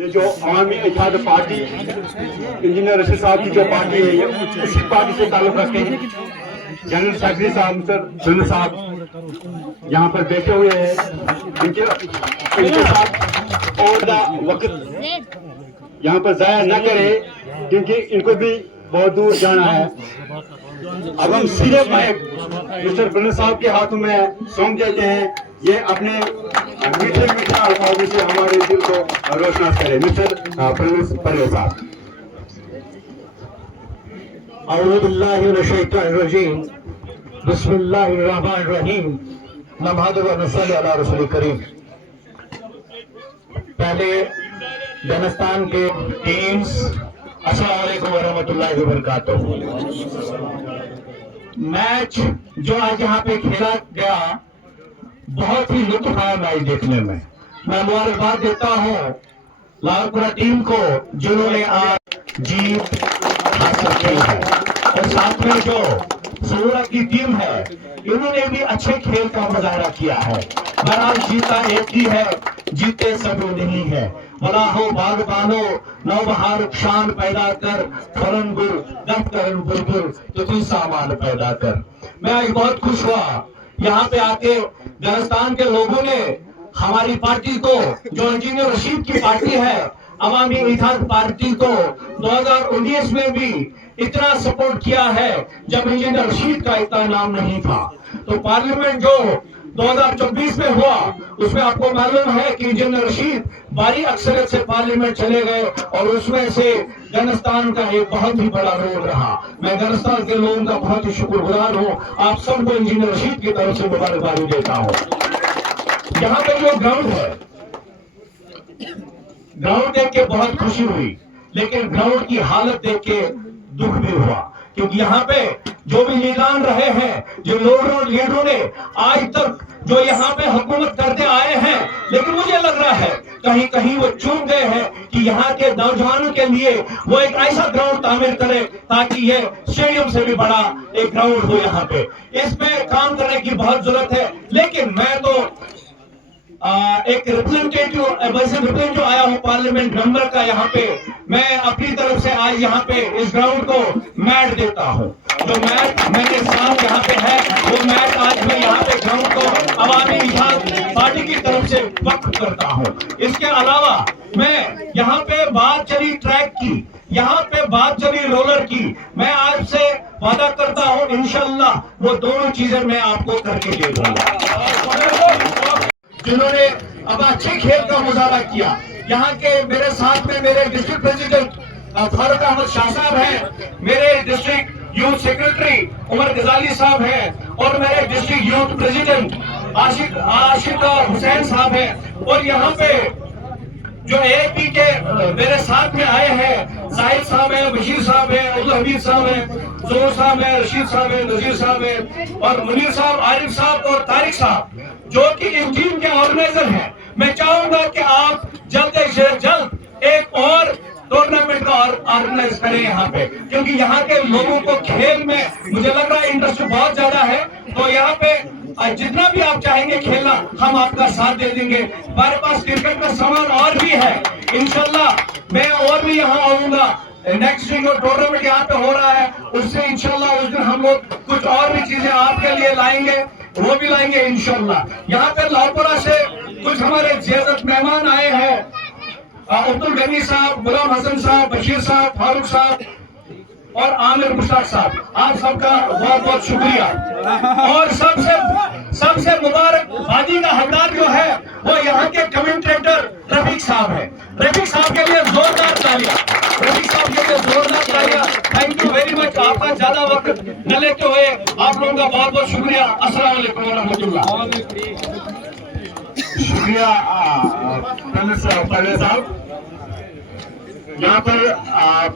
ये जो अवामी इत्तेहाद party engineer Rashid साहब की जो पार्टी है, ये उसी पार्टी से ताल्लुक रखते हैं। जनरल सेक्रेटरी साहब सर सुनील साहब यहाँ पर बैठे हुए हैं। इनके साथ और वक्त यहाँ पर जाया न करे, क्योंकि इनको भी बहुत दूर जाना है। अब हम सीधे माइक मिस्टर प्रणव साहब के हाथों में सौंप देते हैं। ये अपने मीठे मीठे अल्फाजों से हमारे दिल को रोशनास करे। मिस्टर प्रणव साहब। अऊज़ु बिल्लाहि मिनश शैतानिर रजीम, बिस्मिल्लाहिर रहमानिर रहीम, नहमदुहु व नसल्ली अला रसूलिल करीम। पहले अफगानिस्तान के टीम्स, अस्सलाम वालेकुम व रहमतुल्लाहि व बरकातुहू। मैच जो आज यहाँ पे खेला गया, बहुत ही लुत्फ आया मैच देखने में। मैं मुबारकबाद देता हूँ लालपुरा टीम को जिन्होंने आज जीत हासिल की है, और साथ में जो सूरत की टीम है इन्होंने भी अच्छे खेल का मुजाहरा किया है। बहरहाल जीता एक ही है, जीते सभी नहीं है। भला हो बागबानो नौबहार शान पैदा कर, फरन गुल दफ करन बुलबुल तुझी सामान पैदा कर। मैं आज बहुत खुश हुआ यहाँ पे आके। अफगानिस्तान के लोगों ने हमारी पार्टी को, जो इंजीनियर रशीद की पार्टी है, अवामी इत्तेहाद पार्टी को 2019 में भी इतना सपोर्ट किया है जब इंजीनियर रशीद का इतना नाम नहीं था। तो पार्लियामेंट जो 2024 में हुआ उसमें आपको मालूम है कि इंजीनियर रशीद भारी अक्सरियत से पार्लियामेंट चले गए, और उसमें से अफगानिस्तान का एक बहुत ही बड़ा रोल रहा। मैं अफगानिस्तान के लोगों का बहुत ही शुक्रगुजार हूँ। आप सबको इंजीनियर रशीद की तरफ से मुबारकबादी देता हूँ। यहाँ पर जो ग्राउंड है, ग्राउंड देख के बहुत खुशी हुई, लेकिन ग्राउंड की हालत देख के दुख भी हुआ, क्योंकि यहाँ पे जो भी लीडरान रहे हैं, जो लीडरों ने आज तक जो यहाँ पे हुकूमत करते आए हैं, लेकिन मुझे लग रहा है कहीं कहीं वो चूक गए हैं कि यहाँ के नौजवानों के लिए वो एक ऐसा ग्राउंड तामीर करे ताकि ये स्टेडियम से भी बड़ा एक ग्राउंड हो। यहाँ पे इसमें काम करने की बहुत जरूरत है। लेकिन मैं तो एक रिप्रेजेंटेटिव आया हूँ पार्लियामेंट मेंबर का, यहाँ पे मैं अपनी तरफ से आज यहाँ पे इस ग्राउंड को मैच देता हूँ। जो मैच मेरे साथ यहाँ पे है वो मैच आज मैं यहाँ पे ग्राउंड को अवामी इत्तेहाद पार्टी की तरफ से वक्फ करता हूँ। इसके अलावा मैं यहाँ पे बात चली ट्रैक की, यहाँ पे बात चली रोलर की। मैं आज से वादा करता हूँ इंशाअल्लाह वो दोनों चीजें मैं आपको करके दे दूंगा। जिन्होंने अब अच्छे खेल का मुजाहरा किया, यहाँ के मेरे साथ में मेरे डिस्ट्रिक्ट प्रेसिडेंट फारूक अहमद शाह साहब हैं, मेरे डिस्ट्रिक्ट यूथ सेक्रेटरी उमर गजाली साहब हैं, और मेरे डिस्ट्रिक्ट यूथ प्रेसिडेंट आशिक हुसैन साहब हैं। और यहाँ पे जो एपी के मेरे साथ में आए हैं, साहिद साहब हैं, बशीर साहब हैं, अब्दुल हमीद साहब हैं, जोर साहब हैं, रशीद साहब हैं, नजीर साहब हैं, और मुनीर साहब, आरिफ साहब और तारिक साहब, जो कि इस टीम के ऑर्गेनाइजर हैं। मैं चाहूंगा कि आप जल्द से जल्द एक और टूर्नामेंट का ऑर्गेनाइज करें यहाँ पे, क्योंकि यहाँ के लोगों को खेल में मुझे लग रहा है इंटरेस्ट बहुत ज्यादा है। तो यहाँ पे जितना भी आप चाहेंगे खेलना, हम आपका साथ दे देंगे। हमारे पास क्रिकेट का सामान और भी है, इंशाल्लाह मैं और भी यहाँ आऊंगा। नेक्स्ट जो टूर्नामेंट यहाँ पे हो रहा है उससे इंशाल्लाह उस दिन हम लोग कुछ और भी चीजें आपके लिए लाएंगे, वो भी लाएंगे इंशाल्लाह। यहाँ पे लालपुरा से कुछ हमारे ज़ियारत मेहमान आए हैं, अब्दुल गनी साहब, गुलाम हसन साहब, बशीर साहब, फारूक साहब और आमिर मुश्ताक साहब। आप सबका बहुत बहुत शुक्रिया। और सबसे मुबारकबादी का हकदार जो है वो यहाँ के कमेंटेटर रफीक साहब है। रफीक साहब के लिए जोरदार तालियां, रफीक साहब के लिए जोरदार तालियां। Thank you very much. आपका ज्यादा वक्त न लेते हुए आप लोगों का बहुत बहुत शुक्रिया। अस्सलाम वालेकुम व रहमतुल्लाह। शुक्रिया प्रणव साहब। यहाँ पर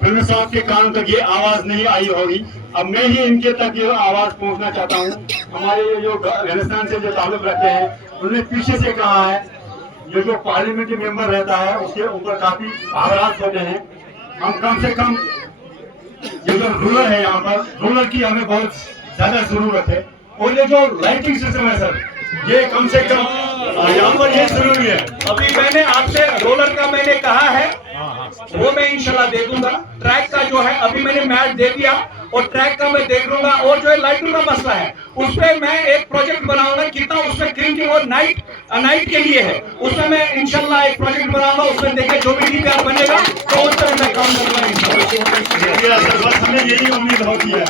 प्रणव साहब के कान तक ये आवाज नहीं आई होगी, अब मैं ही इनके तक ये आवाज पहुंचना चाहता हूँ। हमारे जो अफगानिस्तान से जो ताल्लुक रखते हैं उन्होंने पीछे से कहा है ये जो पार्लियामेंट्री मेंबर रहता है उसके ऊपर काफी आवाज होते हैं। हम कम से कम ये जो रूलर है यहाँ पर, रूलर की हमें बहुत ज्यादा जरूरत है। اور یہ جو لائٹنگ سسٹم ہے سر یہ کم سے کم یہاں پر یہ ضروری ہے. ابھی میں نے آپ سے رولر کا میں نے کہا ہے وہ میں انشاءاللہ دے دوں گا. ٹریک کا جو ہے ابھی میں نے میٹ دے دیا اور ٹریک کا میں دیکھ لوں گا. اور جو ہے لائٹوں کا مسئلہ ہے اس پہ میں ایک پروجیکٹ بناؤں گا کتنا اس میں کرنکنگ اور نائٹ کے لیے ہے اس میں انشاءاللہ ایک پروجیکٹ بناؤں گا. اس میں دیکھیں جو بھی DPR بنے گا تو اس پر میں کام کروں گا انشاءاللہ. بس ہمیں یہی امید ہوتی ہے